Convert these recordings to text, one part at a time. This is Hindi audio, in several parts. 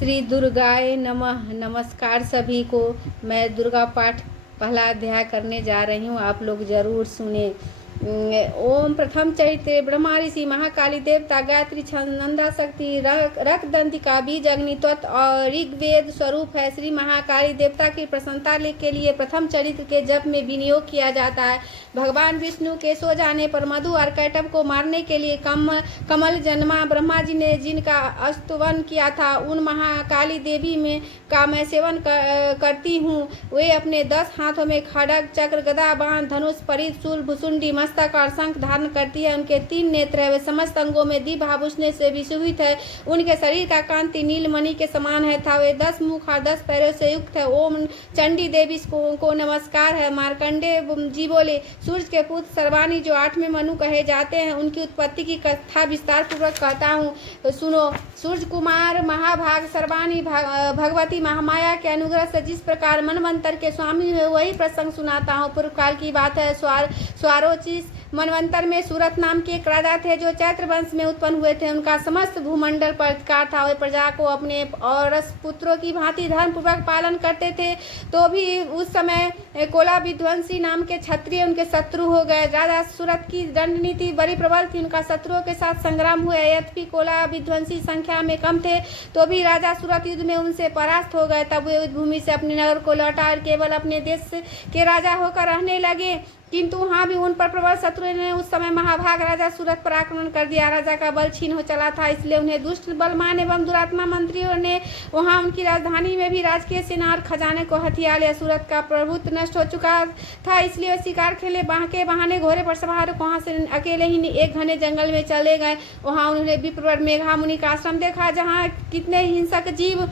श्री दुर्गाय नमः। नमस्कार सभी को। मैं दुर्गा पाठ पहला अध्याय करने जा रही हूँ, आप लोग जरूर सुने। ओम प्रथम चरित्र ब्रह्मा ऋषि महाकाली देवता गायत्री छंदा शक्ति रक्तदंतिका बीज अग्नि तत्व और ऋग्वेद स्वरूप है। श्री महाकाली देवता की प्रसन्नता के लिए प्रथम चरित्र के जप में विनियोग किया जाता है। भगवान विष्णु के सो जाने पर मधु और कैटभ को मारने के लिए कमल जन्मा। ब्रह्मा जी ने जिनका स्तुवन किया था उन महाकाली देवी में का मैं सेवन करती हूँ। वे अपने 10 हाथों में खड्ग चक्र गदा बाण धनुष परित शूल भुसुंडी मस्तक और शंख धारण करती है। उनके 3 नेत्र है। वे समस्त अंगों में दिव्य आभूषण से विशोभित है। उनके शरीर का कांति नीलमणि के समान है था। वे 10 मुख और 10 पैरों से युक्त है। ओम चंडी देवी को नमस्कार है। मार्कंडे जी बोले, सूर्य के पुत्र सर्वाणी जो 8वें मनु कहे जाते हैं, उनकी उत्पत्ति की कथा विस्तार पूर्वक कहता हूँ, सुनो। सूर्य कुमार महाभाग सर्वाणी भगवती महामाया के अनुग्रह से जिस प्रकार मनवंतर के स्वामी हुए वही प्रसंग सुनाता हूँ। पूर्व काल की बात है। स्वारोचिस मनवंतर में सूरत नाम के एक राजा थे जो चैत्र वंश में उत्पन्न हुए थे। उनका समस्त भूमंडल पर अधिकार था। वे प्रजा को अपने और पुत्रों की भांति धर्म पूर्वक पालन करते थे। तो भी उस समय कोला विध्वंसी नाम के क्षत्रिय उनके शत्रु हो गए। राजा सूरत की दंड नीति बड़ी प्रबल थी। उनका शत्रुओं के साथ संग्राम हुआ। यद्यपि कोला विध्वंसी संख्या में कम थे तो भी राजा सूरत युद्ध में उनसे परास्त हो गए। तब वे युद्ध भूमि से अपने नगर को लौटा और केवल अपने देश के राजा होकर रहने लगे। किंतु वहाँ भी उन पर प्रबल शत्रु ने उस समय महाभाग राजा सूरत पर आक्रमण कर दिया। राजा का बल छीन हो चला था, इसलिए उन्हें दुष्ट बलवान एवं दुरात्मा मंत्रियों ने वहाँ उनकी राजधानी में भी राजकीय सेना और खजाने को हथिया लिया। सूरत का प्रभुत्व नष्ट हो चुका था, इसलिए वे शिकार खेले के बहाने घोड़े पर सवार वहाँ से अकेले ही एक घने जंगल में चले गए। वहाँ उन्होंने विप्रवर मेघा मुनि का आश्रम देखा, जहाँ कितने हिंसक जीव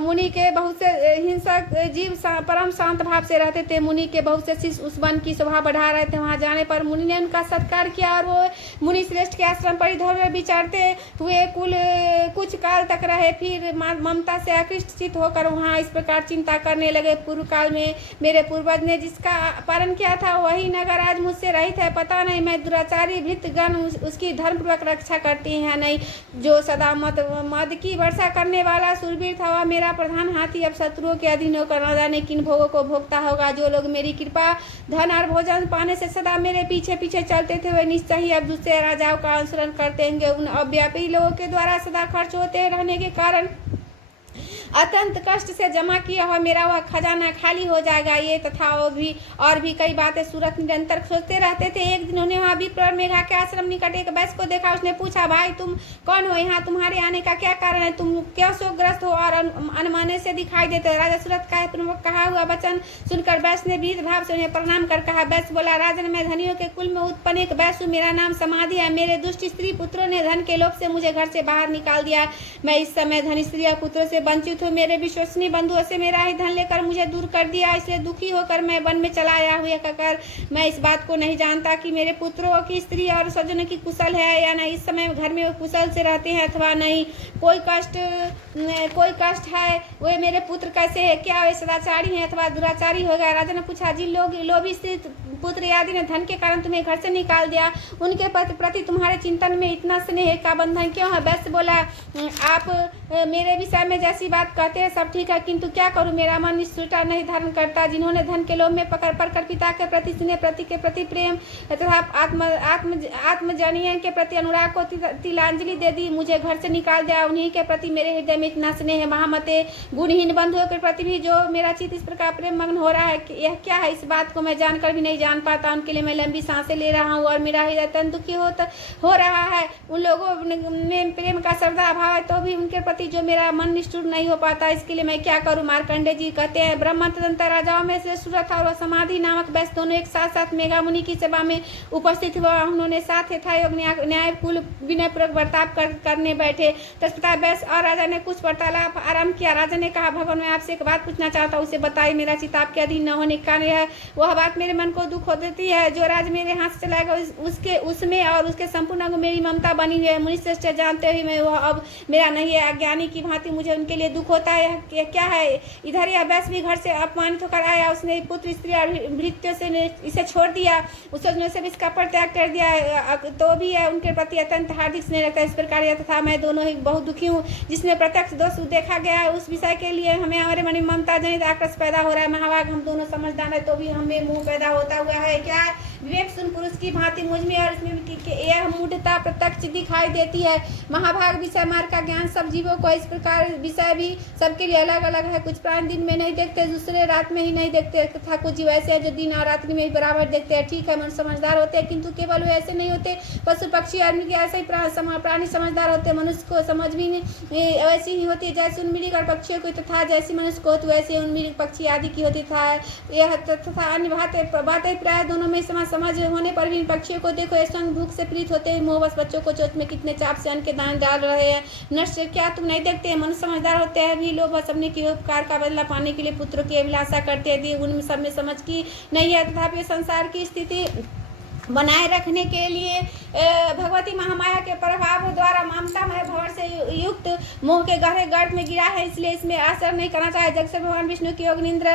मुनि के बहुत से हिंसक जीव परम शांत भाव से रहते थे। मुनि के बहुत से शिष्य उस वन की शोभा बढ़ा रहे थे। वहां जाने पर मुनि ने उनका सत्कार किया और वो मुनि श्रेष्ठ के आश्रम पर इधर विचारते हुए कुछ काल तक रहे। फिर ममता से आकृष्ट होकर वहां इस प्रकार चिंता करने लगे, पूर्व काल में मेरे पूर्वज ने जिसका पालन किया था वही नगर आज मुझसे रहित है। पता नहीं मैं दुराचारी भृत्यगण उसकी धर्मपूर्वक रक्षा करती है नहीं। जो सदा मद की वर्षा करने वाला सुरवीर था वह मेरा प्रधान हाथी अब शत्रुओं के अधीन होकर न जाने किन भोगों को भोगता होगा। जो लोग मेरी कृपा धन और भोजन पाने से सदा मेरे पीछे पीछे चलते थे वे निश्चय ही अब दूसरे राजाओं का अनुसरण करते होंगे। उन अव्यापी लोगों के द्वारा सदा खर्च होते रहने के कारण अत्यंत कष्ट से जमा किया हुआ मेरा वह खजाना खाली हो जाएगा। ये तथा और भी कई बातें सूरत निरंतर सोचते रहते थे। एक दिन उन्हें वहाँ विप्र मेघा के आश्रम निकट एक वैश्य को देखा। उसने पूछा, भाई तुम कौन हो? यहाँ तुम्हारे आने का क्या कारण है? तुम क्यों शोकग्रस्त हो और अनमाने से दिखाई देते हो? राजा सूरत का कहा हुआ वचन सुनकर वैश्य ने वीर भाव से उन्हें प्रणाम कर कहा। वैश्य बोला, राजन मैं धनियों के कुल में उत्पन्न एक वैश्य, मेरा नाम समाधि है। मेरे दुष्ट स्त्री पुत्रों ने धन के लोभ से मुझे घर से बाहर निकाल दिया। मैं इस समय धनी स्त्री और पुत्रों से वंचित हूँ। मेरे विश्वसनीय बंधुओं से मेरा ही धन लेकर मुझे दूर कर दिया, इसलिए दुखी होकर मैं वन में चला आया हूँ। कहकर मैं इस बात को नहीं जानता कि मेरे पुत्रों की स्त्री और स्वजनों की कुशल है या नहीं, इस समय घर में वो कुशल से रहते हैं अथवा नहीं, कोई कष्ट है, वे मेरे पुत्र कैसे है? क्या वे सदाचारी हैं अथवा दुराचारी हो गए? राजा ने पूछा, जिन लोग लोभी स्त्री पुत्र आदि ने धन के कारण तुम्हें घर से निकाल दिया, उनके प्रति तुम्हारे चिंतन में इतना स्नेह का बंधन क्यों है? वैश्य बोला, आप मेरे विषय में जैसी बात कहते हैं सब ठीक है, किंतु क्या करूं, मेरा मन निष्ठुरता नहीं धारण करता। जिन्होंने धन के लोभ में पकड़ पिता के प्रति स्नेह, प्रति के प्रति प्रेम तथा आत्मजनीय के प्रति अनुराग को तिलांजलि दे दी, मुझे घर से निकाल दिया। उन्हीं के प्रति मेरे हृदय में इतना स्नेह है। महामते गुणहीन बंधुओं के प्रति भी जो मेरा चित्त इस प्रकार प्रेम मग्न हो रहा है, यह क्या है? इस बात को मैं जानकर भी नहीं जान पाता। उनके लिए मैं लंबी सांसें ले रहा हूँ और मेरा हृदय अत्यंत दुखी हो रहा है। उन लोगों में प्रेम का श्रद्धा अभाव है तो भी उनके प्रति जो मेरा मन निष्ठुर नहीं हो पाता, इसके लिए मैं क्या करूं? मार्कंडे जी कहते हैं, ब्रह्म तदंतर राजाओं में से सूरत और समाधि नामक वैश्य दोनों एक साथ साथ मेघा मुनि की सभा में उपस्थित हुआ। उन्होंने साथ यथायोग न्याय कुल विनय पूर्वक बर्ताव करने बैठे। तत्पश्चात वैश्य और राजा ने कुछ वार्तालाप आरंभ किया। राजा ने कहा, भगवान मैं आपसे एक बात पूछना चाहता हूँ, उसे बताइए। मेरा चित्त आपके अधीन न होने के कारण है वह बात मेरे मन को दुख हो देती है। जो राज मेरे हाथ से चलाएगा उसमें और उसके संपूर्ण अंग मेरी ममता बनी हुई है। मुनि श्रेष्ठ जानते हुए मैं वह अब मेरा नहीं है। अज्ञानी की भांति मुझे उनके लिए दुख दुख होता है क्या है, इधर यह वैश्वी घर से अपमानित होकर आया, उसने पुत्र स्त्री और भृत्यों से इसे छोड़ दिया, उसने से इसका परित्याग कर दिया, तो भी है उनके प्रति अत्यंत हार्दिक स्नेह रखता है। इस प्रकार यह तथा मैं दोनों ही बहुत दुखी हूँ। जिसमें प्रत्यक्ष दोष देखा गया है उस विषय के लिए हमें हमारे मन में ममता जनित आक्रोश पैदा हो रहा है। महाभाग हम दोनों समझदार है तो भी हमें मुंह पैदा होता हुआ है। क्या है, विवेक सुन पुरुष की भांति मुझ में और इसमें यह मूढ़ता प्रत्यक्ष दिखाई देती है। महाभाग विषय मार्ग का ज्ञान सब जीवों को इस प्रकार विषय भी सबके लिए अलग अलग है। कुछ प्राणी दिन में नहीं देखते, दूसरे रात में ही नहीं देखते, तथा कुछ जीव ऐसे हैं जो दिन और रात्रि में ही बराबर देखते हैं। ठीक है, मन समझदार होते हैं, किंतु केवल वे ऐसे नहीं होते। पशु पक्षी आदमी के ऐसे ही प्राणी समझदार होते हैं। मनुष्य को समझ भी वैसी ही होती है जैसे उन मिर्ग और पक्षियों की, तथा जैसी मनुष्य को होती वैसे उन मिर्ग पक्षी आदि की होती था। यह तथा अन्य बातें प्राय दोनों में समझ होने पर भी इन पक्षियों को देखो, ये संग भूख से पीड़ित होते हैं, मोहवश बच्चों को चोट में कितने चाप से अन्न के दाने डाल रहे हैं। नष्ट क्या तुम नहीं देखते? मनुष्य समझदार होते हैं भी लोग बस अपने के उपकार का बदला पाने के लिए पुत्रों की अभिलाषा करते हैं। उनमें सब में समझ की नहीं है, तथापि संसार की स्थिति बनाए रखने के लिए भगवती महामाया के प्रभाव द्वारा ममतामय भंवर से युक्त मोह के गहरे गर्त में गिरा है, इसलिए इसमें आश्चर्य नहीं करना चाहिए। जग से भगवान विष्णु की योगनिंद्र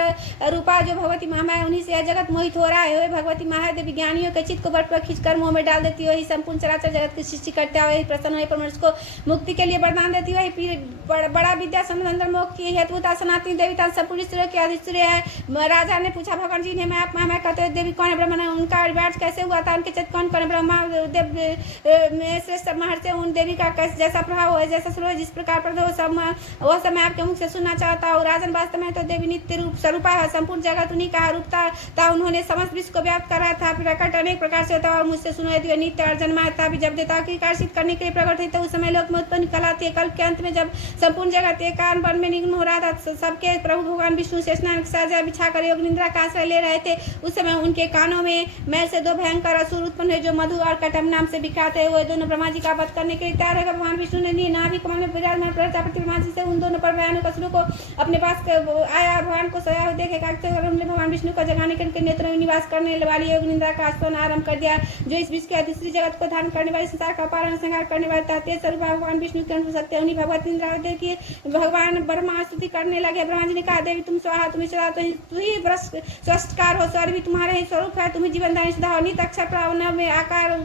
रूपा जो भगवती महामाया, उन्हीं से यह जगत मोहित हो रहा है। वही भगवती महामाया देवी ज्ञानियों के चित्त को बट पर खींचकर मोह में डाल देती है, वही संपूर्ण चराचर जगत की सृष्टि करते हैं, वही प्रसन्न होने पर मनुष्य को मुक्ति के लिए वरदान देती है, वही बड़ा विद्या संबंध मोक्ष की हेतुता सनातनी देवी संपूर्ण ईश्वरों की अधिश्वर्य है। राजा ने पूछा भगवान जी ने, मैं आप महामाया कहते हुए देवी कौन है? ब्रह्मा ने उनका विवाह कैसे हुआ था? उनके चित्त कौन कौन? ब्रह्मा देव में श्रेष्ठ महर्षि उन देवी का जैसा प्रभाव है, जैसा स्वरूप जिस प्रकार पर वह सब मैं आपके मुख से सुनना चाहता हूँ। राजन वास्तव में तो देवी नित्य रूप स्वरूपा है, संपूर्ण जगत उन्हीं का रूपता था। उन्होंने समस्त विश्व को व्याप्त करा था, प्रकट अनेक प्रकार से होता है और मुझसे सुनो यदि नित्य और जन्मा था भी जब देवता की आकर्षित करने के लिए प्रकट हुई तो उस समय लोक में उत्पन्न कल आती है। कल्प के अंत में जब संपूर्ण जगत एकांत वन में निग्न हो रहा था, सबके प्रभु भगवान विष्णु शेषनाग साजा बिछाकर योग निद्रा का आश्रय ले रहे थे। उस समय उनके कानों में मैल से दो भयंकर असुर उत्पन्न हुए जो मधु और कटम नाम से विख्यात हुए। दोनों ब्रह्मा जी का वध करने के लिए तैयार है। भगवान विष्णु ने नाभि कमल में विराजमान प्रजापति ब्रह्मा जी से उन दोनों पर भयानक असुरों को अपने पास आया और भगवान को सोया हुए देखे भगवान विष्णु को जगाने के नेत्रों में निवास करने वाली योग निंद्रा का आस्वादन आरंभ कर दिया, जो इस विश्व के दूसरी जगत को धारण करने वाले संसार का पालन संहार करने वाले था। तेज स्वरूप भगवान विष्णु के अनुरूप सत्य उन्हीं भगवत निंद्रा की भगवान ब्रह्मा स्तुति करने लगे। ब्रह्मा जी ने कहा, देवी तुम स्वाहा, तुम सदा तू ही स्वस्थकार हो, स्वर भी तुम्हारे ही स्वरूप है, तुम ही जीवनदायी सुधा हो। नित अक्षर प्रावण में आकार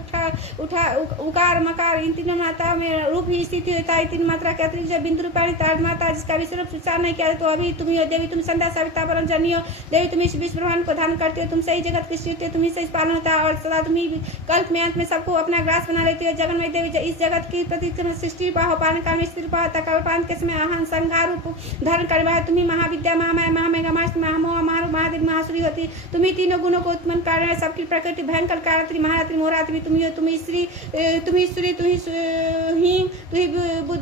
उकार मकार इन तीनों मात्रा में रूप ही स्थिति होता है। तीन मात्रा के अतिरिक्त जो बिंदु रूपाणी तार्ज माता जिसका विश्व उच्चार नहीं किया तो अभी तुम ही हो। देवी तुम संध्या सविता परम जनी हो, देवी तुम इस विश्व ब्रह्मांड को धारण करते हो, तुम सही जगत की सृष्टि, तुम ही से पालन होता है और सदा तुम ही कल्प में अंत में सबको अपना ग्रास बना लेती हो। जगन में देवी इस जगत की प्रति सृष्टि पाहो, पालन काल में स्थिर पाहो, कल्पांत के समय अहं संहार रूप धारण करवा है। तुम ही महाविद्या महामाया महामेघा महामोह महारू महादेव महासुरी होती, तुम ही तीनों गुणों को उत्पन्न कर रहे हैं। सबकी प्रकृति भयंकर कारात्रि महारात्रि मोहरात्रि तुम ही हो। तुम ही श्री तु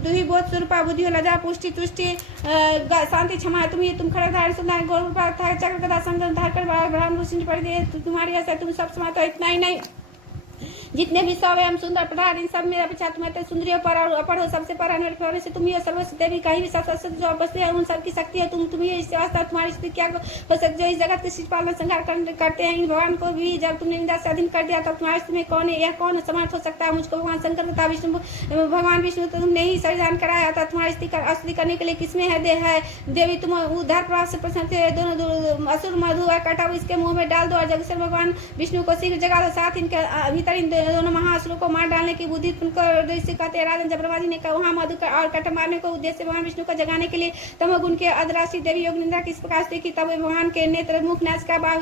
ही बोध स्वरूपा बुद्धि लजा पुष्टि तुष्टि शांति क्षमा तुम ही। तुम खड़गधारी सुंदर गौर चक्र गदा संगम धार कर ब्रह्म पड़ तुम्हारी ऐसा तुम सब समाता। इतना ही नहीं, जितने भी सब एवं सुंदर पदार्थ इन सब में अपेक्षा तुम्हारे सुंदरियों पर और अपर हो, सबसे पर से तुम ही सर्वस्व देवी कहीं भी सब जो बसते हैं उन सबकी शक्ति है। तुम ही इस अवस्था तुम्हारी स्थिति क्या हो सकती जो इस जगत के सृष्टि पालन संहार करते हैं। इन भगवान को भी जब तुमने निंदा से अधीन कर दिया तब तुम्हारी स्थिति में कौन है, यह कौन समर्थ हो सकता है? मुझको भगवान शंकर तथा विष्णु भगवान विष्णु तो तुमने ही संविधान कराया था, तुम्हारी स्तुति करने के लिए किसमें है देह है? देवी तुम उद्धार प्रभाव से प्रसन्न थे, दोनों असुर मधु और कटा इसके मुंह में डाल दो और जगत से भगवान विष्णु को शीघ्र जगा दो। साथ इनके भीतर इन दोनों महाअसुरों को मार डालने की बुद्धि तुमको उद्देश्य कहते हैं। राजन जब ब्रह्मा जी ने कहा वहाँ मधु और कट मारने को उद्देश्य भगवान विष्णु को जगाने के लिए तमोगुण के अधराशि देवी योग निंदा किस प्रकार से की, तब भगवान के नेत्र मुख नासिका बाहु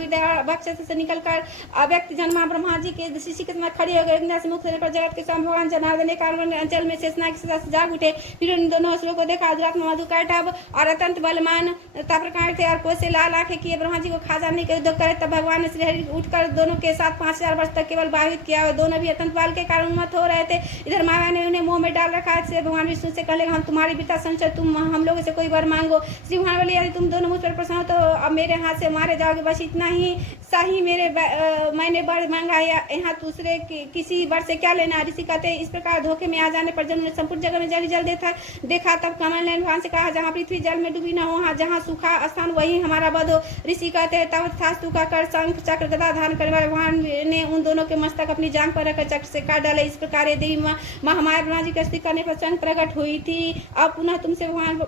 वक्ष से निकलकर अव्यक्त जन्मा ब्रह्मा जी के शिशि के समय खड़ी हो गई से मुख लेकर जगत के स्वामी भगवान जनार्दन ने कारण अंचल में शेषनाग के साथ जाग उठे। फिर उन दोनों असुरों को देखा, दुरात्मा मधु काटब और अत्यंत बलवान प्रकार थे और कोसे लाल आंखें किए ब्रह्मा जी को खा जाने के उद्योग करे। तब भगवान ने श्रीहरि उठकर दोनों के साथ 5000 वर्ष तक केवल बाधित किया और दोनों भी अत्यंत बाल के कारण मत हो रहे थे। इधर माया ने उन्हें मुंह में डाल रखा है। भगवान विष्णु से कहले हम तुम्हारी बेटा संशय, तुम हम लोगों से कोई वर मांगो। श्री भगवान बोले यदि तुम दोनों मुझ पर प्रसन्न हो तो अब मेरे हाथ से मारे जाओगे, बस इतना ही सही। मैंने वर मांगा है, यहाँ दूसरे किसी वर से क्या लेना? ऋषि कहते इस प्रकार धोखे में आ जाने पर जन्म संपूर्ण जगह में जल जल देखा। तब कमल ने भगवान से कहा जहाँ पृथ्वी जल में डूबी न हो, जहाँ सूखा स्थान वही हमारा वध हो। ऋषि कहते हैं तब तथास्तु कहकर शंख चक्र गदा धारण करने वाले भगवान ने उन दोनों के मस्तक अपनी जांग पर रखकर चक्र से काट डाले। इस प्रकार देवी महामाया ब्रह्मा जी की स्तुति करने पर स्वयं प्रकट हुई थी। अब पुनः तुमसे भगवान